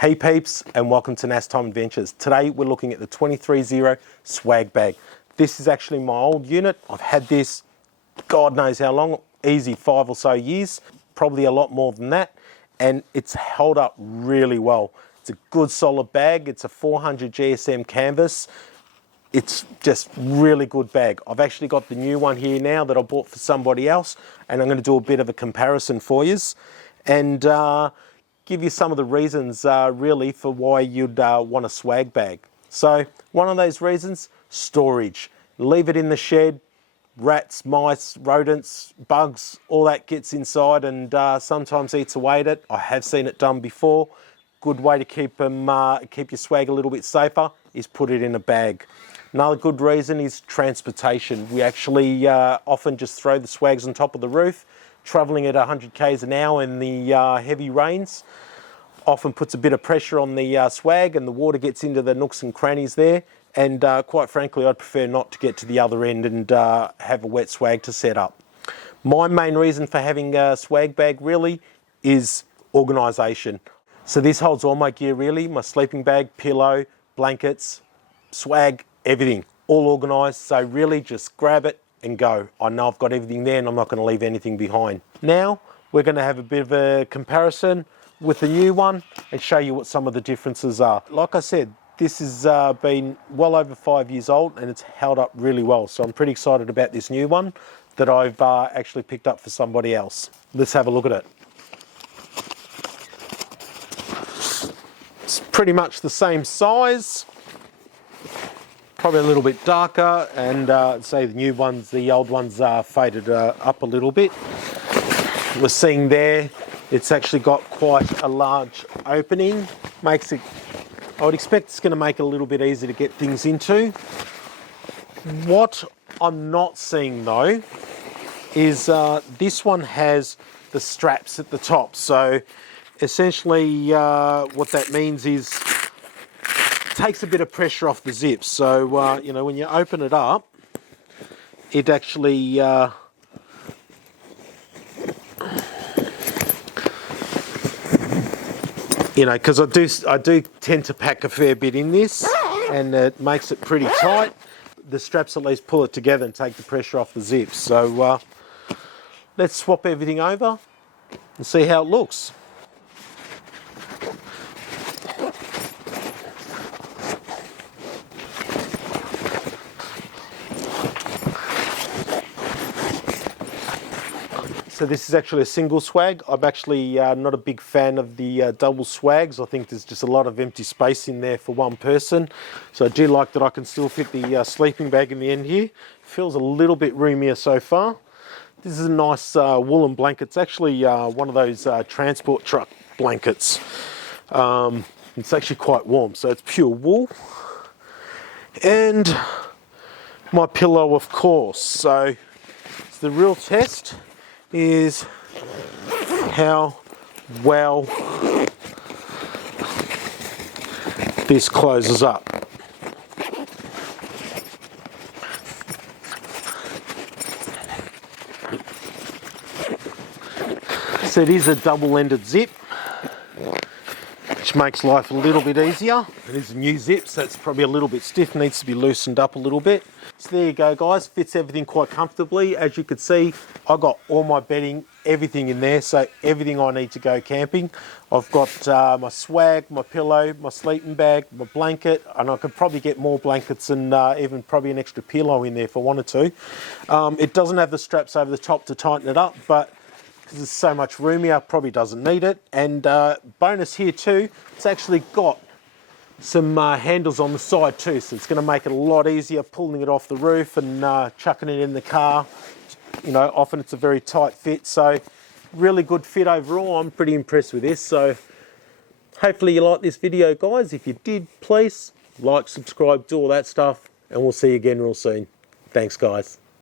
Hey peeps, and welcome to NasTime Adventures. Today we're looking at the 23-0 swag bag. This is actually my old unit. I've had this God knows how long, easy 5 or so years, probably a lot more than that, and it's held up really well. It's a good solid bag. It's a 400 GSM canvas. It's just really good bag. I've actually got the new one here now that I bought for somebody else, and I'm going to do a bit of a comparison for you and give you some of the reasons really for why you'd want a swag bag. So one of those reasons, storage. Leave it in the shed, rats, mice, rodents, bugs, all that gets inside and sometimes eats away at it. I have seen it done before. Good way to keep your swag a little bit safer is put it in a bag. Another good reason is transportation. We actually often just throw the swags on top of the roof, travelling at 100 k's an hour in the heavy rains. Often puts a bit of pressure on the swag and the water gets into the nooks and crannies there. And quite frankly, I'd prefer not to get to the other end and have a wet swag to set up. My main reason for having a swag bag really is organisation. So this holds all my gear really, my sleeping bag, pillow, blankets, swag, everything, all organised. So really just grab it and go. I know I've got everything there and I'm not going to leave anything behind. Now we're going to have a bit of a comparison with the new one and show you what some of the differences are. Like I said, this has been well over 5 years old and it's held up really well. So I'm pretty excited about this new one that I've actually picked up for somebody else. Let's have a look at it. It's pretty much the same size, probably a little bit darker, and say the new ones, the old ones are faded up a little bit. We're seeing there, it's actually got quite a large opening. Makes it, I would expect it's going to make it a little bit easier to get things into. What I'm not seeing though is this one has the straps at the top. So essentially what that means is it takes a bit of pressure off the zips. So you know, when you open it up, it actually you know, because I do tend to pack a fair bit in this, and it makes it pretty tight. The straps at least pull it together and take the pressure off the zips. So let's swap everything over and see how it looks. So this is actually a single swag. I'm actually not a big fan of the double swags. I think there's just a lot of empty space in there for one person. So I do like that I can still fit the sleeping bag in the end here. Feels a little bit roomier so far. This is a nice woolen blanket. It's actually one of those transport truck blankets. It's actually quite warm, so it's pure wool. And my pillow, of course. So it's the real test is how well this closes up. So it is a double-ended zip, which makes life a little bit easier. It is a new zip, so it's probably a little bit stiff, needs to be loosened up a little bit. So there you go guys, fits everything quite comfortably. As you can see, I got all my bedding, everything in there, so everything I need to go camping. I've got my swag, my pillow, my sleeping bag, my blanket, and I could probably get more blankets and even probably an extra pillow in there if I wanted to. It doesn't have the straps over the top to tighten it up, but because it's so much roomier, probably doesn't need it. And bonus here too, it's actually got some handles on the side too, so it's going to make it a lot easier pulling it off the roof and chucking it in the car. You know, often it's a very tight fit, so really good fit overall. I'm pretty impressed with this. So hopefully you like this video guys. If you did, please like, subscribe, do all that stuff, and we'll see you again real soon. Thanks guys.